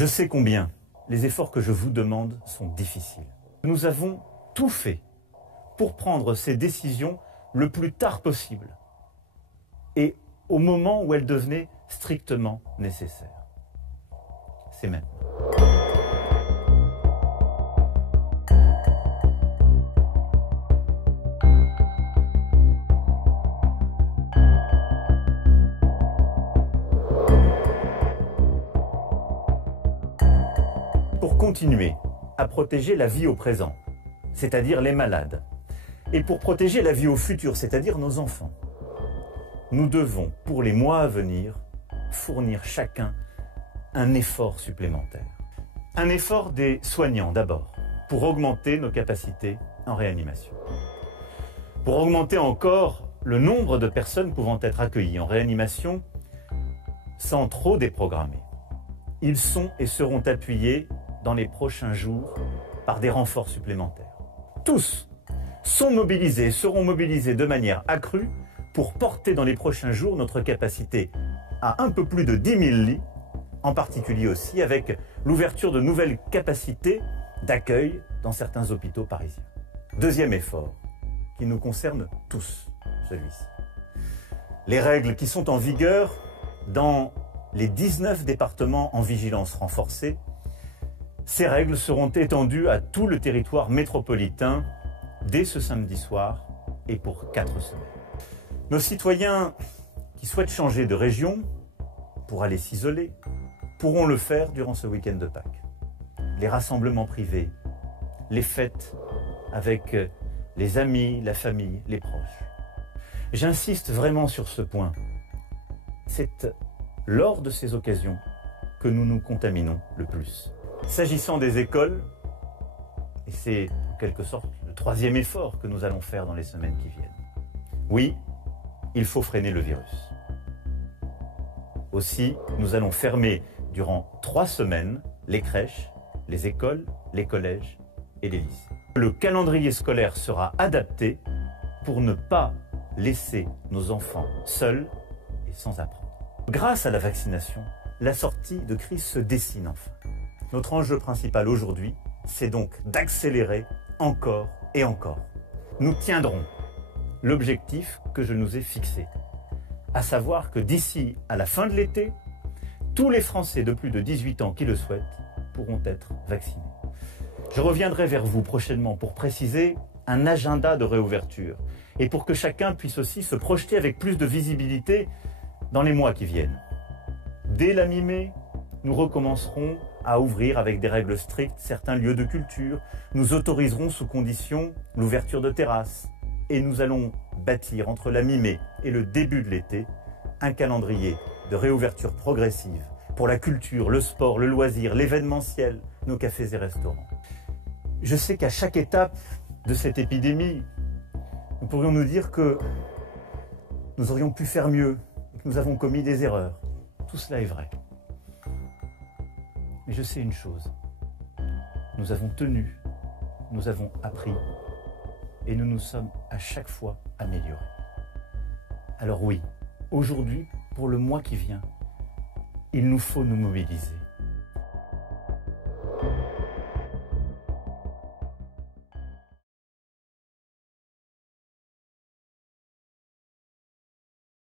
Je sais combien les efforts que je vous demande sont difficiles. Nous avons tout fait pour prendre ces décisions le plus tard possible et au moment où elles devenaient strictement nécessaires. C'est maintenant. Pour continuer à protéger la vie au présent, c'est-à-dire les malades, et pour protéger la vie au futur, c'est-à-dire nos enfants, nous devons, pour les mois à venir, fournir chacun un effort supplémentaire. Un effort des soignants d'abord, pour augmenter nos capacités en réanimation. Pour augmenter encore le nombre de personnes pouvant être accueillies en réanimation sans trop déprogrammer. Ils sont et seront appuyés dans les prochains jours par des renforts supplémentaires. Tous sont mobilisés et seront mobilisés de manière accrue pour porter dans les prochains jours notre capacité à un peu plus de 10 000 lits, en particulier aussi avec l'ouverture de nouvelles capacités d'accueil dans certains hôpitaux parisiens. Deuxième effort, qui nous concerne tous, celui-ci. Les règles qui sont en vigueur dans les 19 départements en vigilance renforcée, ces règles seront étendues à tout le territoire métropolitain dès ce samedi soir et pour 4 semaines. Nos citoyens qui souhaitent changer de région pour aller s'isoler pourront le faire durant ce week-end de Pâques. Les rassemblements privés, les fêtes avec les amis, la famille, les proches. J'insiste vraiment sur ce point. C'est lors de ces occasions que nous nous contaminons le plus. S'agissant des écoles, et c'est en quelque sorte le troisième effort que nous allons faire dans les semaines qui viennent. Oui, il faut freiner le virus. Aussi, nous allons fermer durant 3 semaines les crèches, les écoles, les collèges et les lycées. Le calendrier scolaire sera adapté pour ne pas laisser nos enfants seuls et sans apprendre. Grâce à la vaccination, la sortie de crise se dessine enfin. Notre enjeu principal aujourd'hui, c'est donc d'accélérer encore et encore. Nous tiendrons l'objectif que je nous ai fixé, à savoir que d'ici à la fin de l'été, tous les Français de plus de 18 ans qui le souhaitent pourront être vaccinés. Je reviendrai vers vous prochainement pour préciser un agenda de réouverture et pour que chacun puisse aussi se projeter avec plus de visibilité dans les mois qui viennent. Dès la mi-mai, nous recommencerons à ouvrir avec des règles strictes certains lieux de culture. Nous autoriserons sous condition l'ouverture de terrasses. Et nous allons bâtir entre la mi-mai et le début de l'été un calendrier de réouverture progressive pour la culture, le sport, le loisir, l'événementiel, nos cafés et restaurants. Je sais qu'à chaque étape de cette épidémie, nous pourrions nous dire que nous aurions pu faire mieux et que nous avons commis des erreurs. Tout cela est vrai. Mais je sais une chose, nous avons tenu, nous avons appris et nous nous sommes à chaque fois améliorés. Alors oui, aujourd'hui, pour le mois qui vient, il nous faut nous mobiliser.